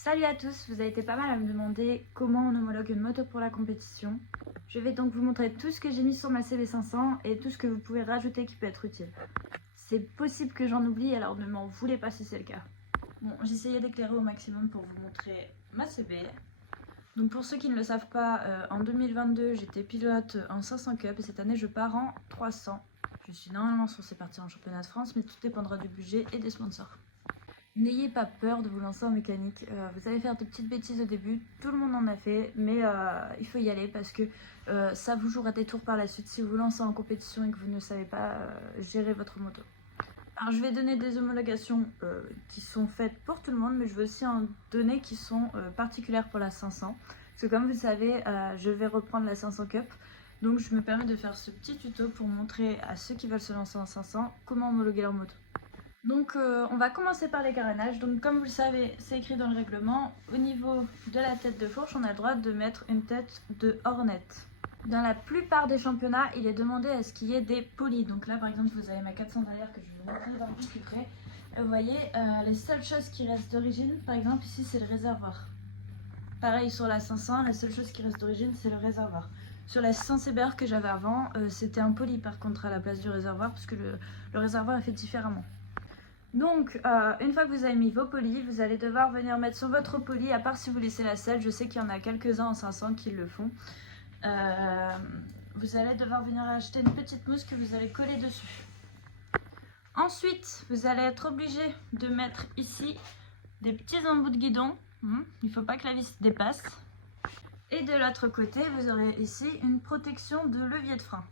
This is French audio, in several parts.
Salut à tous, vous avez été pas mal à me demander comment on homologue une moto pour la compétition. Je vais donc vous montrer tout ce que j'ai mis sur ma CB500 et tout ce que vous pouvez rajouter qui peut être utile. C'est possible que j'en oublie, alors ne m'en voulez pas si c'est le cas. Bon, j'essayais d'éclairer au maximum pour vous montrer ma CB. Donc pour ceux qui ne le savent pas, en 2022 j'étais pilote en 500 Cup et cette année je pars en 300. Je suis normalement censée partir en championnat de France, mais tout dépendra du budget et des sponsors. N'ayez pas peur de vous lancer en mécanique, vous allez faire de petites bêtises au début, tout le monde en a fait, mais il faut y aller parce que ça vous jouera des tours par la suite si vous vous lancez en compétition et que vous ne savez pas gérer votre moto. Alors je vais donner des homologations qui sont faites pour tout le monde, mais je vais aussi en donner qui sont particulières pour la 500. Parce que comme vous savez, je vais reprendre la 500 Cup, donc je me permets de faire ce petit tuto pour montrer à ceux qui veulent se lancer en 500 comment homologuer leur moto. Donc on va commencer par les carénages. Donc comme vous le savez, c'est écrit dans le règlement, au niveau de la tête de fourche, on a le droit de mettre une tête de Hornet. Dans la plupart des championnats, il est demandé à ce qu'il y ait des polis. Donc là par exemple, vous avez ma 400 derrière que je vais vous montrer d'un peu plus près. Vous voyez, les seules choses qui restent d'origine, par exemple ici c'est le réservoir. Pareil sur la 500, la seule chose qui reste d'origine c'est le réservoir. Sur la 600 CBR que j'avais avant, c'était un poli par contre à la place du réservoir, parce que le réservoir est fait différemment. Donc, une fois que vous avez mis vos polis, vous allez devoir venir mettre sur votre poli, à part si vous laissez la selle, je sais qu'il y en a quelques-uns en 500 qui le font. Vous allez devoir venir acheter une petite mousse que vous allez coller dessus. Ensuite, vous allez être obligé de mettre ici des petits embouts de guidon. Il ne faut pas que la vis dépasse. Et de l'autre côté, vous aurez ici une protection de levier de frein.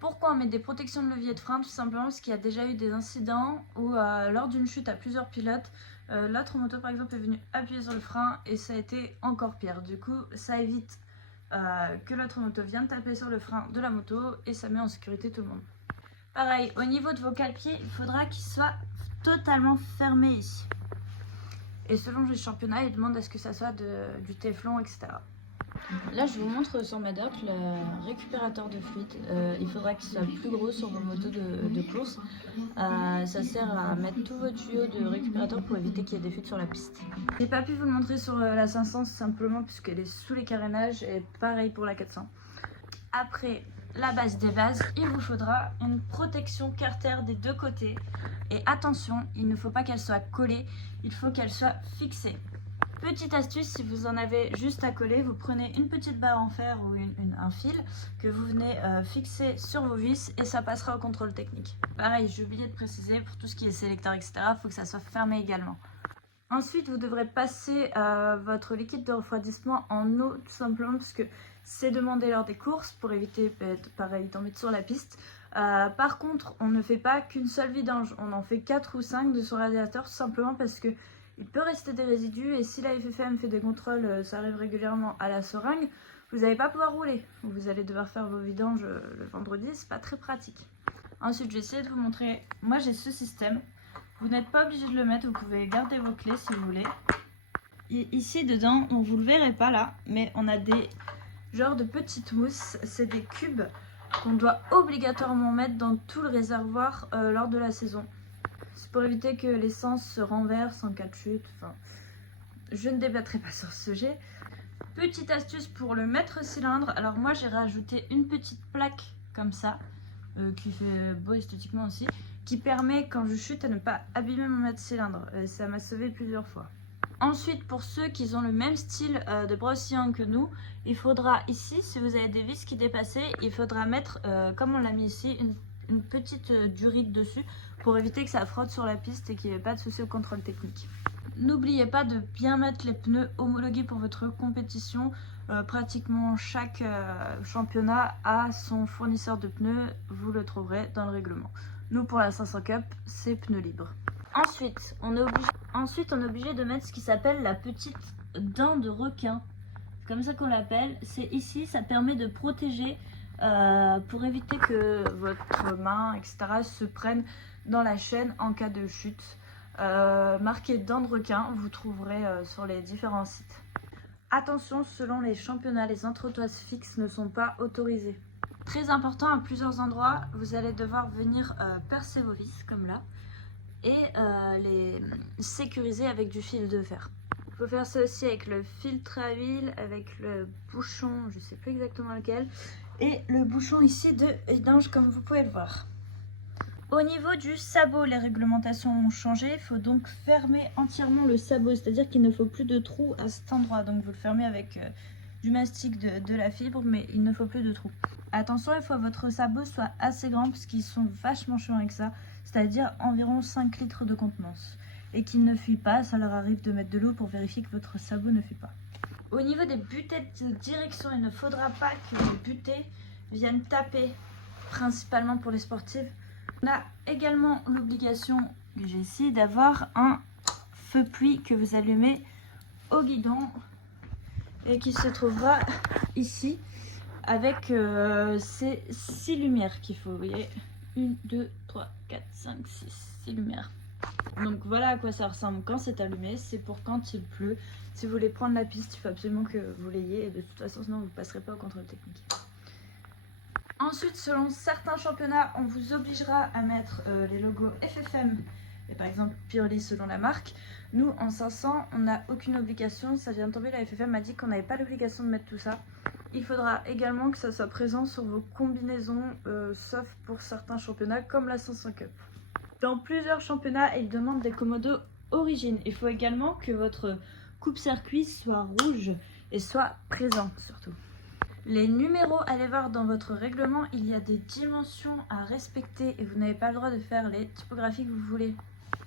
Pourquoi on met des protections de levier de frein? Tout simplement parce qu'il y a déjà eu des incidents où lors d'une chute à plusieurs pilotes, l'autre moto par exemple est venue appuyer sur le frein et ça a été encore pire. Du coup ça évite que l'autre moto vienne taper sur le frein de la moto et ça met en sécurité tout le monde. Pareil, au niveau de vos cale-pieds, il faudra qu'ils soient totalement fermés ici. Et selon les championnats, ils demandent à ce que ça soit du téflon, etc. Là, je vous montre sur ma dock le récupérateur de fluide. Il faudra qu'il soit plus gros sur vos motos de course. Ça sert à mettre tous vos tuyaux de récupérateur pour éviter qu'il y ait des fuites sur la piste. J'ai pas pu vous le montrer sur la 500 simplement puisqu'elle est sous les carénages et pareil pour la 400. Après la base des bases, il vous faudra une protection carter des deux côtés. Et attention, il ne faut pas qu'elle soit collée, il faut qu'elle soit fixée. Petite astuce, si vous en avez juste à coller, vous prenez une petite barre en fer ou un fil que vous venez fixer sur vos vis et ça passera au contrôle technique. Pareil, j'ai oublié de préciser, pour tout ce qui est sélecteur, etc., il faut que ça soit fermé également. Ensuite, vous devrez passer votre liquide de refroidissement en eau, tout simplement parce que c'est demandé lors des courses pour éviter, pareil, d'en mettre sur la piste. Par contre, on ne fait pas qu'une seule vidange, on en fait 4 ou 5 de son radiateur, tout simplement parce que il peut rester des résidus et si la FFM fait des contrôles, ça arrive régulièrement à la seringue, vous n'allez pas pouvoir rouler. Vous allez devoir faire vos vidanges le vendredi, c'est pas très pratique. Ensuite, je vais essayer de vous montrer. Moi, j'ai ce système. Vous n'êtes pas obligé de le mettre, vous pouvez garder vos clés si vous voulez. Et ici, dedans, on vous le verrez pas là, mais on a des genres de petites mousses. C'est des cubes qu'on doit obligatoirement mettre dans tout le réservoir lors de la saison. C'est pour éviter que l'essence se renverse en cas de chute. Enfin, je ne débattrai pas sur ce sujet. Petite astuce pour le maître-cylindre. Alors moi j'ai rajouté une petite plaque comme ça, qui fait beau esthétiquement aussi, qui permet quand je chute à ne pas abîmer mon maître-cylindre. Ça m'a sauvé plusieurs fois. Ensuite, pour ceux qui ont le même style de brossillon que nous, il faudra ici, si vous avez des vis qui dépassent, il faudra mettre, comme on l'a mis ici, une petite durite dessus pour éviter que ça frotte sur la piste et qu'il n'y ait pas de souci au contrôle technique. N'oubliez pas de bien mettre les pneus homologués pour votre compétition. Pratiquement chaque championnat a son fournisseur de pneus, vous le trouverez dans le règlement. Nous pour la 500 Cup, c'est pneus libres. Ensuite, on est obligé de mettre ce qui s'appelle la petite dent de requin. C'est comme ça qu'on l'appelle. C'est ici, ça permet de protéger pour éviter que votre main, etc. se prenne dans la chaîne en cas de chute. Marqué dents de requin, vous trouverez sur les différents sites. Attention, selon les championnats, les entretoises fixes ne sont pas autorisées. Très important, à plusieurs endroits, vous allez devoir venir percer vos vis, comme là, et les sécuriser avec du fil de fer. Il faut faire ça aussi avec le filtre à huile, avec le bouchon, je sais plus exactement lequel, et le bouchon ici de vidange comme vous pouvez le voir. Au niveau du sabot, les réglementations ont changé. Il faut donc fermer entièrement le sabot, c'est-à-dire qu'il ne faut plus de trous à cet endroit. Donc vous le fermez avec du mastic de la fibre, mais il ne faut plus de trous. Attention, il faut que votre sabot soit assez grand parce qu'ils sont vachement chiants avec ça, c'est-à-dire environ 5 litres de contenance. Et qu'ils ne fuient pas, ça leur arrive de mettre de l'eau pour vérifier que votre sabot ne fuit pas. Au niveau des butées de direction, il ne faudra pas que les butées viennent taper, principalement pour les sportives. On a également l'obligation, que j'ai ici, d'avoir un feu pluie que vous allumez au guidon et qui se trouvera ici avec ces 6 lumières qu'il faut. Vous voyez, 1, 2, 3, 4, 5, 6 lumières. Donc voilà à quoi ça ressemble quand c'est allumé, c'est pour quand il pleut. Si vous voulez prendre la piste, il faut absolument que vous l'ayez et de toute façon sinon vous ne passerez pas au contrôle technique. Ensuite, selon certains championnats, on vous obligera à mettre les logos FFM et par exemple Pirelli selon la marque. Nous, en 500, on n'a aucune obligation. Ça vient de tomber, la FFM m'a dit qu'on n'avait pas l'obligation de mettre tout ça. Il faudra également que ça soit présent sur vos combinaisons, sauf pour certains championnats comme la 500 Cup. Dans plusieurs championnats, ils demandent des commodos origine. Il faut également que votre coupe-circuit soit rouge et soit présent surtout. Les numéros, allez voir dans votre règlement, il y a des dimensions à respecter et vous n'avez pas le droit de faire les typographies que vous voulez.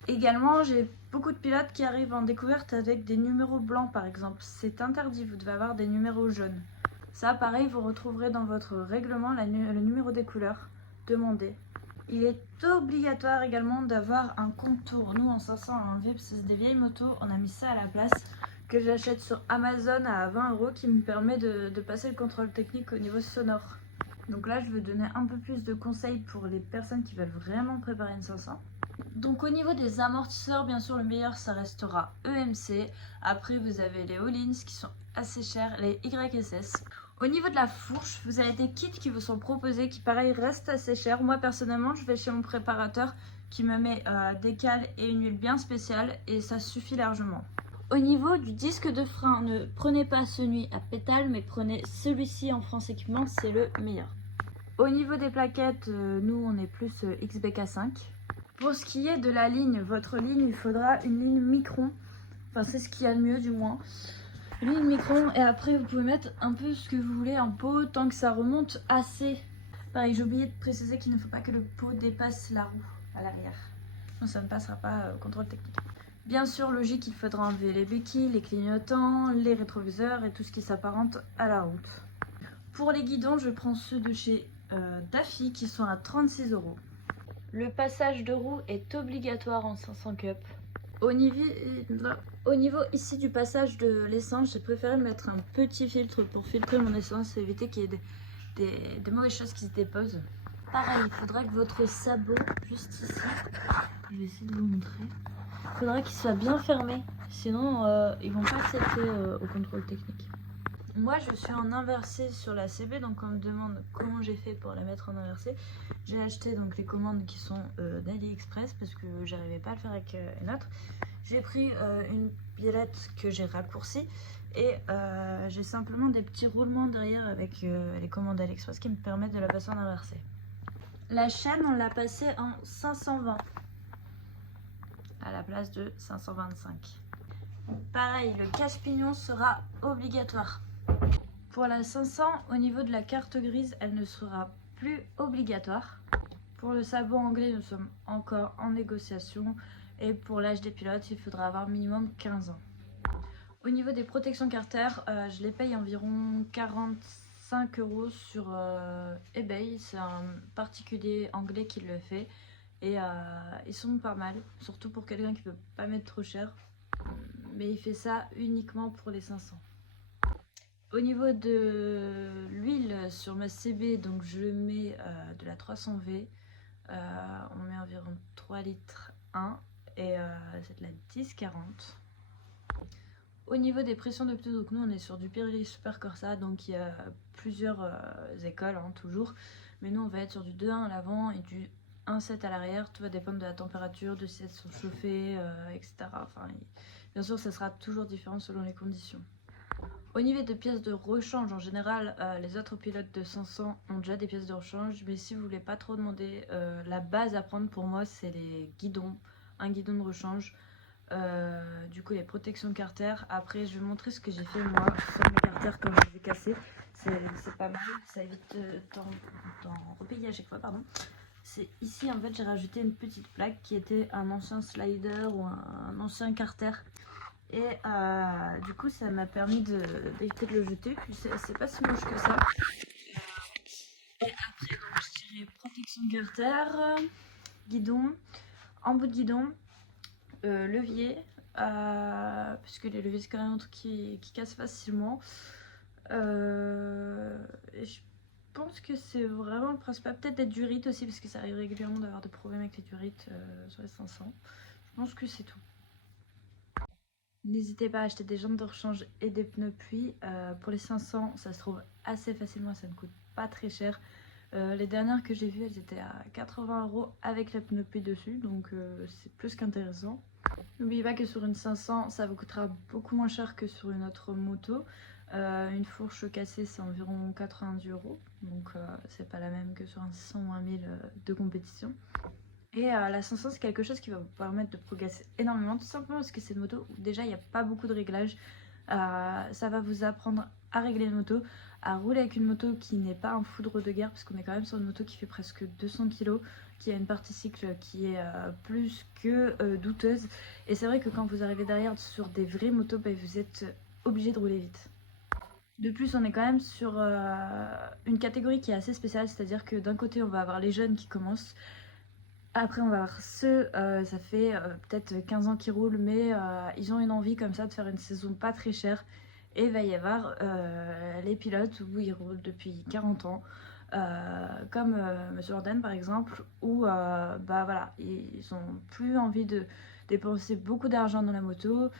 Également, j'ai beaucoup de pilotes qui arrivent en découverte avec des numéros blancs par exemple. C'est interdit, vous devez avoir des numéros jaunes. Ça, pareil, vous retrouverez dans votre règlement le numéro des couleurs. Demandez. Il est obligatoire également d'avoir un contour. Nous, en 500, on a enlevé parce que c'est des vieilles motos, on a mis ça à la place, que j'achète sur Amazon à 20 € qui me permet de passer le contrôle technique au niveau sonore. Donc là, je veux donner un peu plus de conseils pour les personnes qui veulent vraiment préparer une 500. Donc au niveau des amortisseurs, bien sûr, le meilleur, ça restera EMC. Après, vous avez les Öhlins qui sont assez chers, les YSS. Au niveau de la fourche, vous avez des kits qui vous sont proposés qui, pareil, restent assez chers. Moi, personnellement, je vais chez mon préparateur qui me met des cales et une huile bien spéciale et ça suffit largement. Au niveau du disque de frein, ne prenez pas celui à pétale, mais prenez celui-ci en France Équipement, c'est le meilleur. Au niveau des plaquettes, nous on est plus XBK5. Pour ce qui est de la ligne, votre ligne, il faudra une ligne micron. Enfin, c'est ce qu'il y a de mieux du moins. Une ligne micron et après vous pouvez mettre un peu ce que vous voulez en pot tant que ça remonte assez. Pareil, j'ai oublié de préciser qu'il ne faut pas que le pot dépasse la roue à l'arrière. Sinon ça ne passera pas au contrôle technique. Bien sûr, logique, il faudra enlever les béquilles, les clignotants, les rétroviseurs et tout ce qui s'apparente à la route. Pour les guidons, je prends ceux de chez Daffy qui sont à 36 €. Le passage de roue est obligatoire en 500 Cup. Au niveau ici du passage de l'essence, j'ai préféré mettre un petit filtre pour filtrer mon essence et éviter qu'il y ait des mauvaises choses qui se déposent. Pareil, il faudra que votre sabot, juste ici, je vais essayer de vous montrer. Il faudra qu'il soit bien fermé, sinon ils vont pas accepter au contrôle technique. Moi je suis en inversé sur la CB, donc on me demande comment j'ai fait pour la mettre en inversé. J'ai acheté donc les commandes qui sont d'AliExpress parce que j'arrivais pas à le faire avec une autre. J'ai pris une biellette que j'ai raccourcie et j'ai simplement des petits roulements derrière avec les commandes d'AliExpress qui me permettent de la passer en inversé. La chaîne on l'a passée en 520. À la place de 525. Pareil, le cache-pignon sera obligatoire. Pour la 500, au niveau de la carte grise, elle ne sera plus obligatoire. Pour le sabot anglais, nous sommes encore en négociation. Et pour l'âge des pilotes, il faudra avoir minimum 15 ans. Au niveau des protections Carter, je les paye environ 45 € sur eBay. C'est un particulier anglais qui le fait. Et ils sont pas mal, surtout pour quelqu'un qui ne peut pas mettre trop cher. Mais il fait ça uniquement pour les 500. Au niveau de l'huile sur ma CB, donc je mets de la 300V. On met environ 3 litres 1 et c'est de la 1040. Au niveau des pressions de pneus, donc nous on est sur du Pirelli Super Corsa, donc il y a plusieurs écoles hein, toujours. Mais nous on va être sur du 2.1 à l'avant et du 1.7 à l'arrière, tout va dépendre de la température, de si elles sont chauffées, etc. Enfin, il Bien sûr, ça sera toujours différent selon les conditions. Au niveau des pièces de rechange, en général, les autres pilotes de 500 ont déjà des pièces de rechange. Mais si vous voulez pas trop demander, la base à prendre pour moi, c'est les guidons. Un guidon de rechange. Du coup, les protections carter. Après, je vais montrer ce que j'ai fait moi sur mes carters quand je les ai cassés. C'est pas mal, ça évite d'en repayer à chaque fois, pardon. C'est ici, en fait, j'ai rajouté une petite plaque qui était un ancien slider ou un ancien carter. Et du coup, ça m'a permis d'éviter de le jeter. Puis c'est pas si moche que ça. Et après, donc, je dirais protection carter, guidon, embout de guidon, levier, puisque les leviers c'est quand même un truc qui casse facilement. Et je pense que c'est vraiment le principal. Peut-être des durites aussi, parce que ça arrive régulièrement d'avoir des problèmes avec les durites sur les 500. Je pense que c'est tout. N'hésitez pas à acheter des jantes de rechange et des pneus pluie. Pour les 500, ça se trouve assez facilement, ça ne coûte pas très cher. Les dernières que j'ai vues, elles étaient à 80 € avec les pneus pluie dessus, donc c'est plus qu'intéressant. N'oubliez pas que sur une 500, ça vous coûtera beaucoup moins cher que sur une autre moto. Une fourche cassée, c'est environ 90 €, donc c'est pas la même que sur un 600 ou un 1000 de compétition. Et la 500, c'est quelque chose qui va vous permettre de progresser énormément, tout simplement parce que c'est une moto où déjà il n'y a pas beaucoup de réglages. Ça va vous apprendre à régler une moto, à rouler avec une moto qui n'est pas un foudre de guerre, parce qu'on est quand même sur une moto qui fait presque 200 kg, qui a une partie cycle qui est plus que douteuse. Et c'est vrai que quand vous arrivez derrière sur des vraies motos, bah, vous êtes obligé de rouler vite. De plus, on est quand même sur une catégorie qui est assez spéciale, c'est-à-dire que d'un côté, on va avoir les jeunes qui commencent. Après, on va avoir ceux, ça fait peut-être 15 ans qu'ils roulent, mais ils ont une envie comme ça de faire une saison pas très chère. Et il va y avoir les pilotes où ils roulent depuis 40 ans, comme Monsieur Jordan par exemple, où bah voilà, ils ont plus envie de dépenser beaucoup d'argent dans la moto.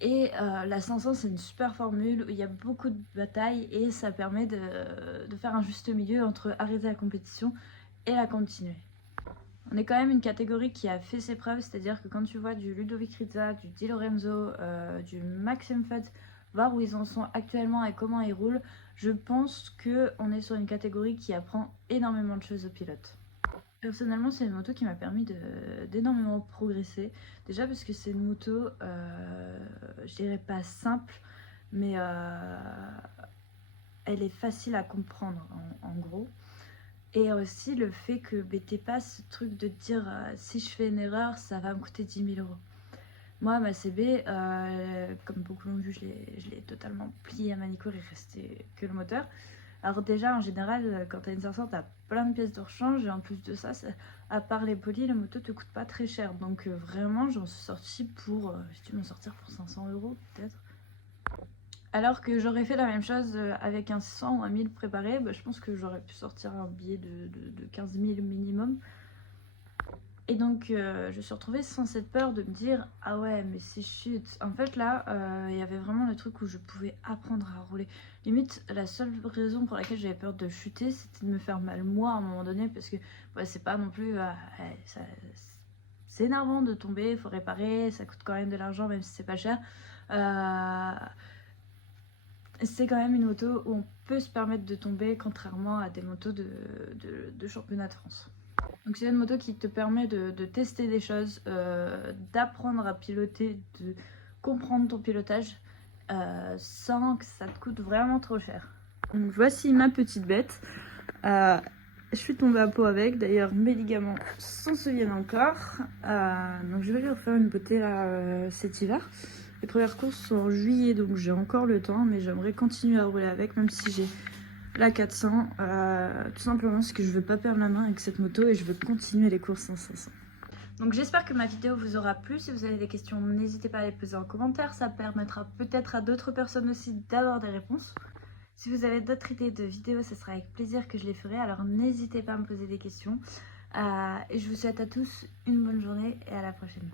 Et la 500, c'est une super formule où il y a beaucoup de batailles et ça permet de faire un juste milieu entre arrêter la compétition et la continuer. On est quand même une catégorie qui a fait ses preuves, c'est-à-dire que quand tu vois du Ludovic Rizza, du Di Lorenzo, du Maxime Fett, voir où ils en sont actuellement et comment ils roulent, je pense qu'on est sur une catégorie qui apprend énormément de choses aux pilotes. Personnellement, c'est une moto qui m'a permis d'énormément progresser. Déjà parce que c'est une moto, je dirais pas simple, mais elle est facile à comprendre en gros. Et aussi le fait que t'aies pas ce truc de dire si je fais une erreur, ça va me coûter 10 000 €. Moi, ma CB, comme beaucoup l'ont vu, je l'ai totalement pliée à manicourt, il restait que le moteur. Alors déjà, en général, quand t'as une 500, t'as plein de pièces de rechange, et en plus de ça, à part les polis, la moto te coûte pas très cher. Donc vraiment, j'en suis sortie pour, j'ai dû m'en sortir pour 500 € peut-être. Alors que j'aurais fait la même chose avec un 100 ou un 1000 préparé, bah, je pense que j'aurais pu sortir un billet de 15 000 minimum. Et donc je suis retrouvée sans cette peur de me dire ah ouais mais c'est chute. En fait là il y avait vraiment le truc où je pouvais apprendre à rouler. Limite la seule raison pour laquelle j'avais peur de chuter c'était de me faire mal moi à un moment donné parce que ouais, c'est pas non plus c'est énervant de tomber, il faut réparer, ça coûte quand même de l'argent même si c'est pas cher. C'est quand même une moto où on peut se permettre de tomber contrairement à des motos de championnat de France. Donc c'est une moto qui te permet de tester des choses, d'apprendre à piloter, de comprendre ton pilotage sans que ça te coûte vraiment trop cher. Donc voici ma petite bête. Je suis tombée à peau avec, d'ailleurs mes ligaments s'en souviennent encore. Donc je vais lui refaire une beauté là cet hiver. Les premières courses sont en juillet donc j'ai encore le temps mais j'aimerais continuer à rouler avec même si j'ai la 400 tout simplement parce que je veux pas perdre la main avec cette moto et je veux continuer les courses en 500. Donc j'espère que ma vidéo vous aura plu. Si vous avez des questions n'hésitez pas à les poser en commentaire, ça permettra peut-être à d'autres personnes aussi d'avoir des réponses. Si vous avez d'autres idées de vidéos, ce sera avec plaisir que je les ferai, alors n'hésitez pas à me poser des questions. Et je vous souhaite à tous une bonne journée et à la prochaine.